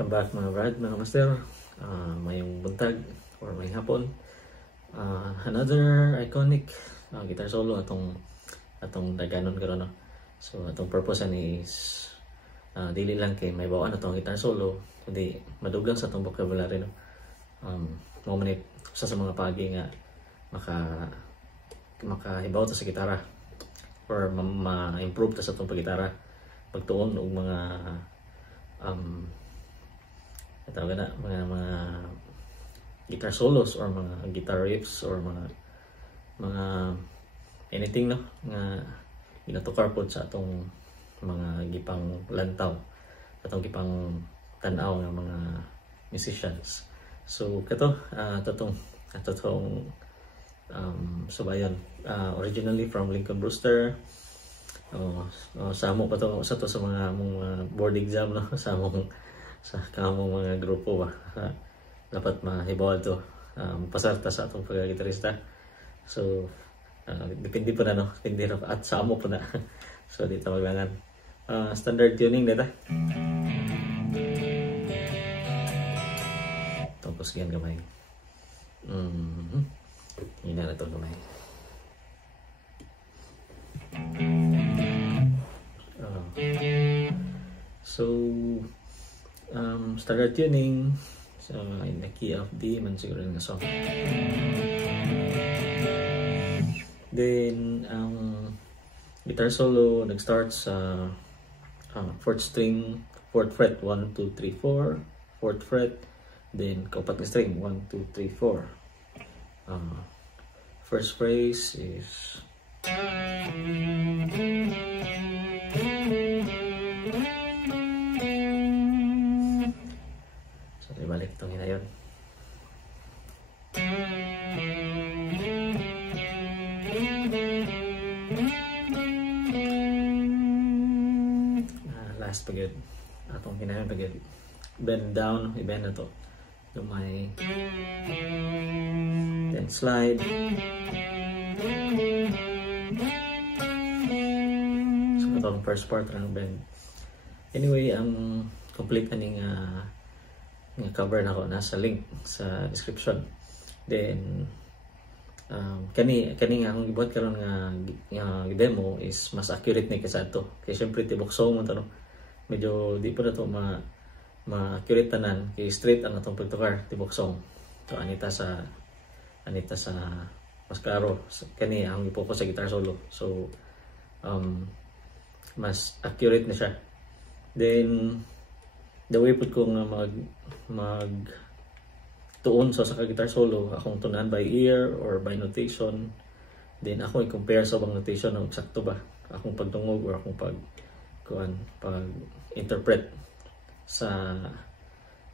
Welcome back mga brad, mga master. Mayong buntag or may hapon. Another iconic guitar solo atong daganon karon, no? So atong purpose is dili lang kay may bawaan atong guitar solo, kundi maduglang sa atong vocabulary, no. Mo man sa mga pagi nga makahibaw ta sa gitara or ma-improve ta sa atong paggitara pagtuon og mga tawag na mga guitar solos or mga guitar riffs or mga anything, no, nga ginatukar pod sa atong mga gipang lantaw, atong gipang tan-aw nga mga musicians. So kato atong subayon, originally from Lincoln Brewster. Samo pa to sa mga board exam, no, sa kamong mga grupo ba. Dapat mahibaw to pasarta sa atong paggitarista. So depende po na, no, depende ra at samo po na. So dito maglangan standard tuning data. Tapos yan gamay. Ina na to gamay. So standard tuning, so in the key of D man siguro nga song. Then guitar solo nag-start sa 4th string, 4th fret, 1 2 3 4, 4th fret, then kaupat na string 1 2 3 4. First phrase is balik itong hinayon. Last pagod atong hinayon pagod bend down, i-bend na to may then slide. So itong first part ng bend. Anyway, ang complete kaning cover na ko nasa link sa description. Then kani nga akong gibuhat karon nga demo is mas accurate ni kaysa to. Kay syempre tibok song mo to, no. Medyo di po na to ma-accurate tanan kay straight ang atong pagtukar tibok song. So anita sa mas klaro kani ang ipokus sa guitar solo. So mas accurate na siya. Then the way pud ko nga mag tuon sa guitar solo, akong tunan by ear or by notation. Then ako i-compare sa bang notation ng eksakto ba akong pagtungog or akong pag interpret sa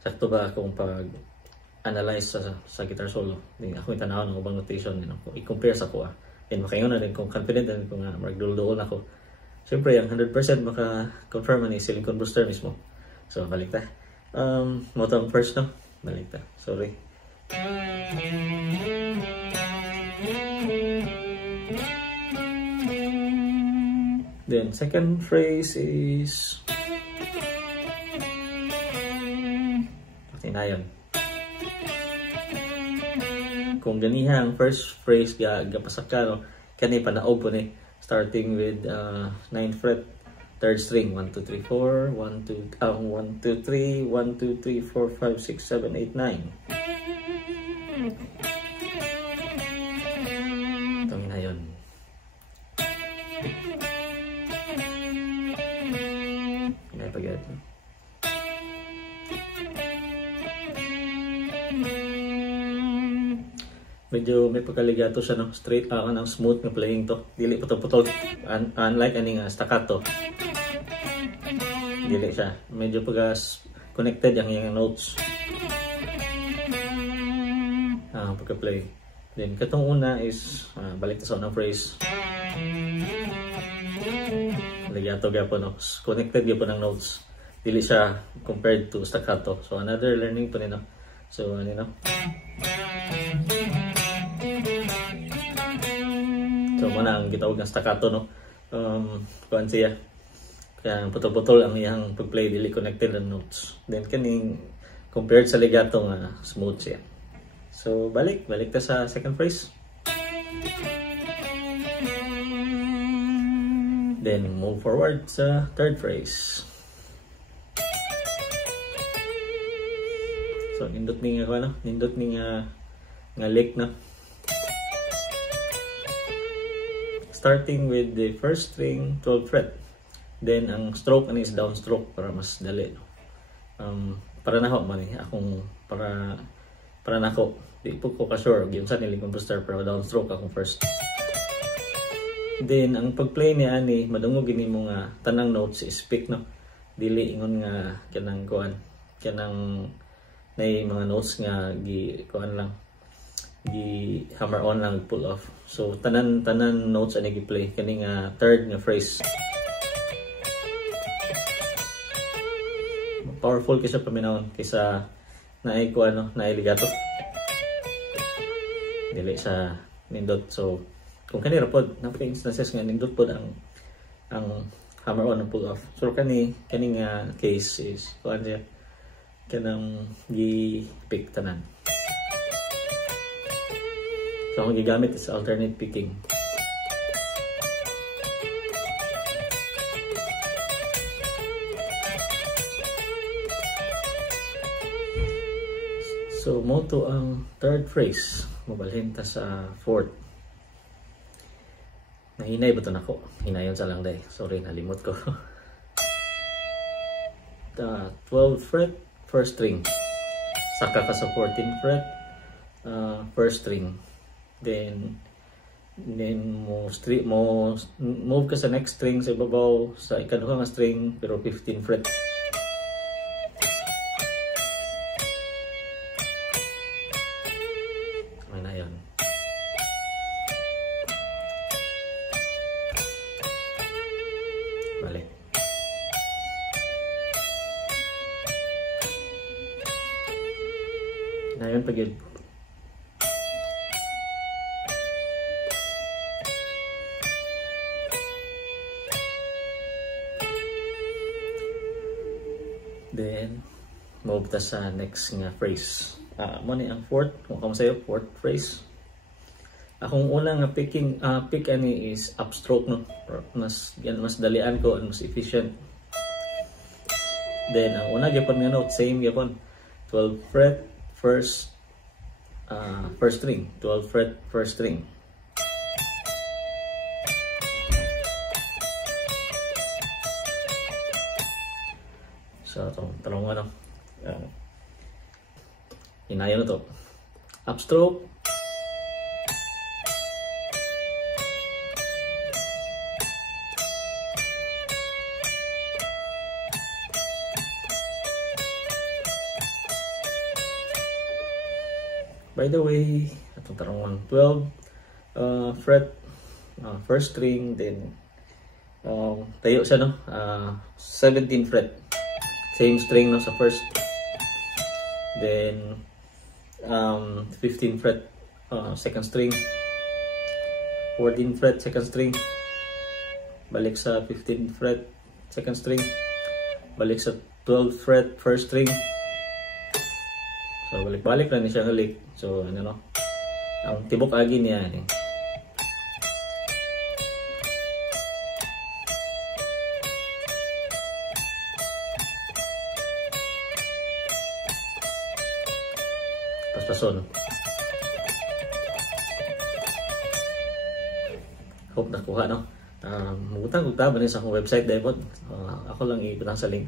eksakto ba akong pag analyze sa guitar solo. Then ako itanaw ng ubang notation, din ako i-compare sa ko. Then makaingon na din kung confident din ko nga magduldoon ako. Siyempre ang 100% maka-confirm ni si Lincoln Brewster mismo. So balik ta. Motong first, no? Balik ta. Sorry. Then second phrase is patinayon. Kung ganihang first phrase gapasak ka, no? Kani panaog po ni starting with 9th fret, 3rd string, 1 2 3 4, 1 2 3 1 2 3 4 5 6 7 8 9. Itong hinayon. Hinapagad. Medyo may pagkaligato siya, no? Straight ng smooth na playing to. Dili putol-putol. Unlike aning staccato. Dili siya. Medyo connected yung notes. Pagka-play. Then katong una is balik ta sa unang phrase. Ligato gyapon, no? Connected gyapon ang notes. Dili siya compared to staccato. So another learning po nino. So ano, no? So muna ang gitawag ng staccato, no? Kuan siya. Kaya putol-putol ang iyang pag-play, dili connected ang notes. Then kaning compared sa legato nga smooth siya. So balik ta sa second phrase. Then move forward sa third phrase. So nindot ni nga nindot ni nga lick na. Starting with the first string 12th fret. Then ang stroke is downstroke para mas dali. Para nako man akong para nako di po ko ka-sure gyud sa niling composer pero downstroke akong first. Then ang pag-play niya ani madungog gini mo nga tanang notes is pick no. Dili ingon nga kanang kuan kanang nay mga notes nga kuan lang gi hammer on lang pull off. So tanan notes ani gi-play kani nga third nga phrase. Powerful kaysa paminahon kaysa naay ko naay legato dili sa nindot. So kung kanira pod napaka instances nga nindot pod ang hammer on and pull off. So kani nga case is kuan siya kanang gi-pick tanan. So ang gigamit is alternate picking. So, mo to ang third phrase. Mabalhin ta sa fourth. Nahinay ba ito na ko? Hinayon sa lang day. Sorry, nalimot ko. The 12th fret, first string. Saka ka sa 14th fret, first string. Then move ka sa next string sa ibabaw sa ikaduha nga string pero 15th fret. Balik. Ngayon pagid. Then move ta sa next nga phrase. Mo ni ang fourth, kung kamo sayo fourth phrase. Akong unang nga pick ani is upstroke no. Mas dalian ko, mas efficient. Then ang una gyapon nga note same gyapon. 12th fret first string, 12th fret first string. So tanong ano. Hinayon na to. Upstroke. By the way, itong tarong 12 fret first string, then tayo siya no, 17 fret same string no sa first, then 15 fret second string, 14 fret second string, balik sa 15 fret second string, balik sa 12 fret first string. So balik-balik lang ni siya halik. So ano no, ang tibok agi niya ni. Paspason. Hope nakuha no. Mugutang kung taban sa akong website dahil ako lang ibutang sa link.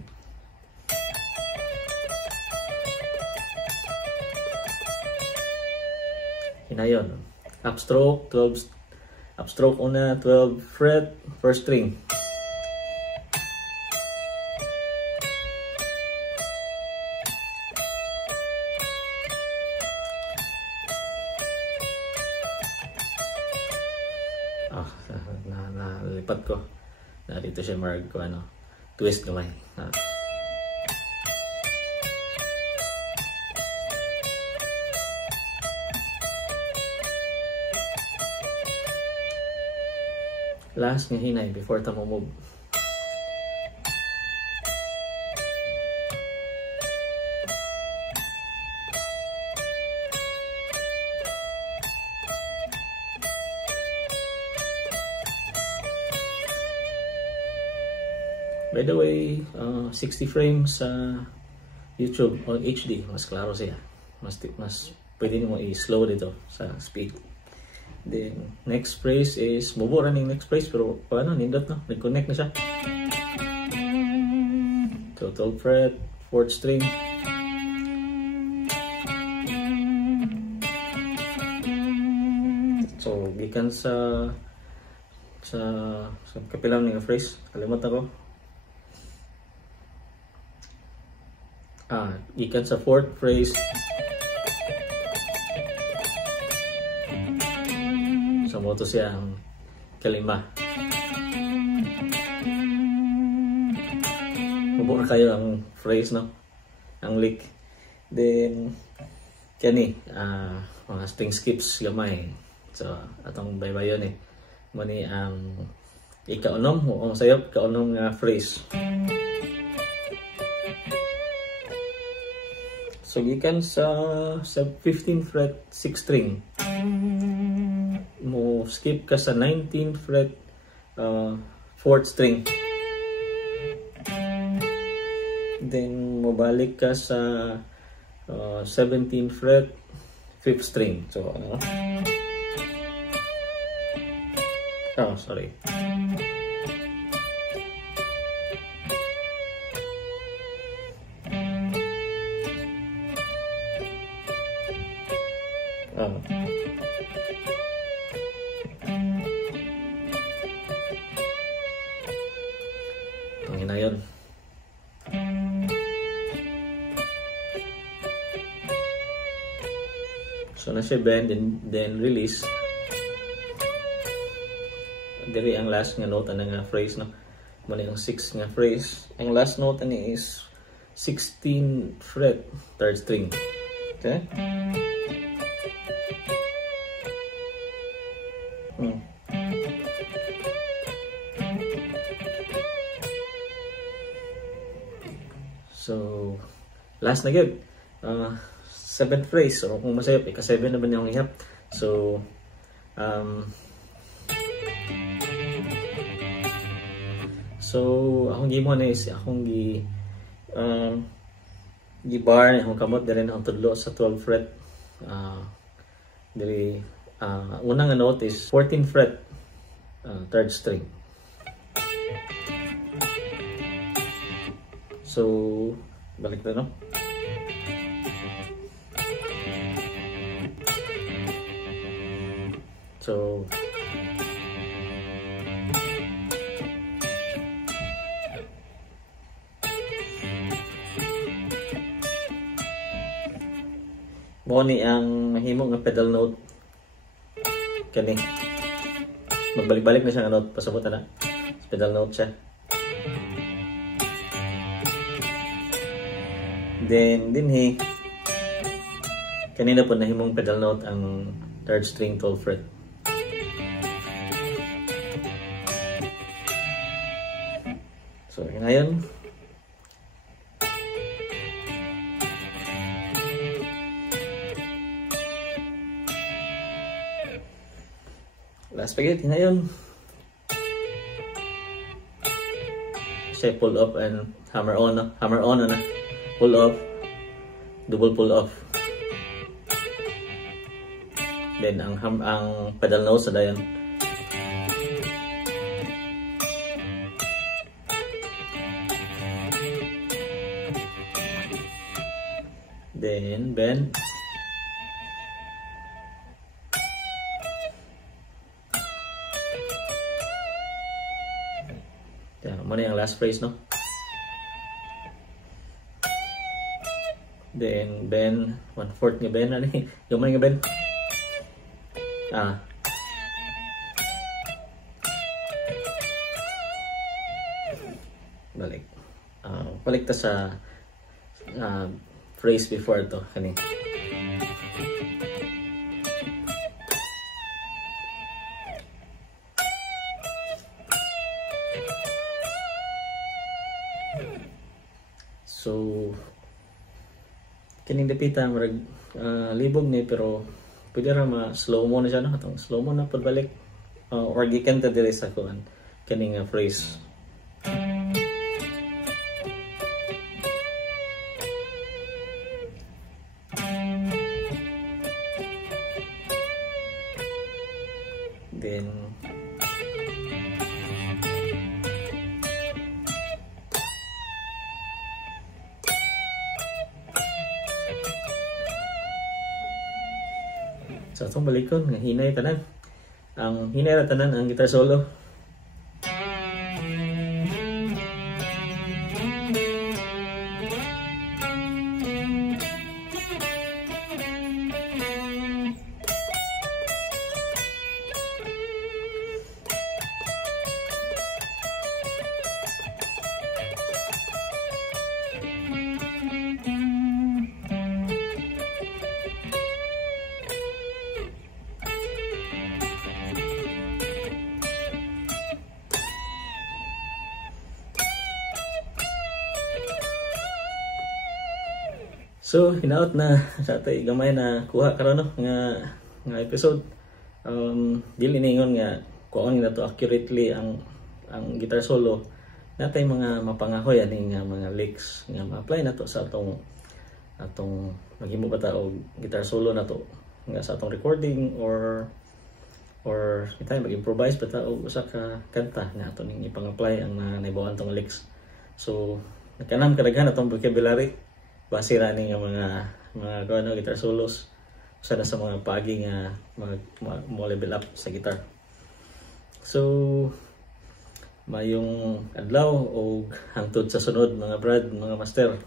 Hinayon. Upstroke 12, upstroke una 12 fret first string. Nalipat ko. Na dito siya mark ko ano, twist gamay. Last nga hinay before ta mo move. By the way, 60 frames sa YouTube on HD, mas klaro siya. Mas pwede mo i-slow dito sa speed. Then next phrase is mubo ra ning next phrase pero paano nindot no, nag-connect na siya. So 12th fret, 4th string. So gikan sa kapilang ning phrase, kalimot ako. Gikan sa 4th phrase. So mo to siya ang kalima. Mabuo na kayo ang phrase no, ang lick. Then kani mga string skips gamay. So atong baybayon mani ang ikaunom o sayop kaunom nga phrase. So gikan sa 15th fret 6th string mo skip ka sa 19th fret 4th string, then mo balik ka sa 17th fret 5th string. So sorry. Ang hinayon. So na siya bend then release. Diri ang last nga note nga phrase no. Mali ang 6 nga phrase. Ang last note ani is 16th fret 3rd string. Okay? So last na gyud. 7th phrase. So kung masayop ika-7 na ba niyang ihap. So akong gimon is akong bar akong kamot diri na ang tudlo sa 12th fret. Diri unang note is 14th fret 3rd string. So balik na no. So mo ni ang mahimo nga pedal note kani magbalik-balik na siya nga note pasabot na pedal note siya. Then dinhi kanina po nahimong pedal note ang 3rd string 12th fret. So ngayon last spaghetti na yun. Siya pull up and hammer on na. Pull off, double pull off. Then ang pedal nose sa dayon. Then bend. Mana yang last phrase no? Then bend 1/4 nga bend ani, gamay nga bend. Balik. Balik ta sa phrase before to kani. So kining dapita marag libog ni pero pwede ra ma slow mo na siya no, atong slow mo na pagbalik or gikan ta diri sa kuan kining phrase. sa atong balikon nga hinay tanan. Ang hinay ra tanan ang guitar solo. So, hinaot na sa tay gamay na kuha karon no nga episode. Dili ningon nga kuon na to accurately ang guitar solo. Natay mga mapangahoy ani nga mga licks nga ma-apply na to sa atong maghimo bata og guitar solo na to nga sa atong recording or itay mag-improvise bata og usa ka kanta na ato ning ipang-apply ang naibawan tong licks. So, nakanam kadaghan atong vocabulary base ra ni nga mga kuno guitar solos sana sa mga pagi nga mo level up sa guitar. So mayong adlaw og hangtod sa sunod mga brad, mga master.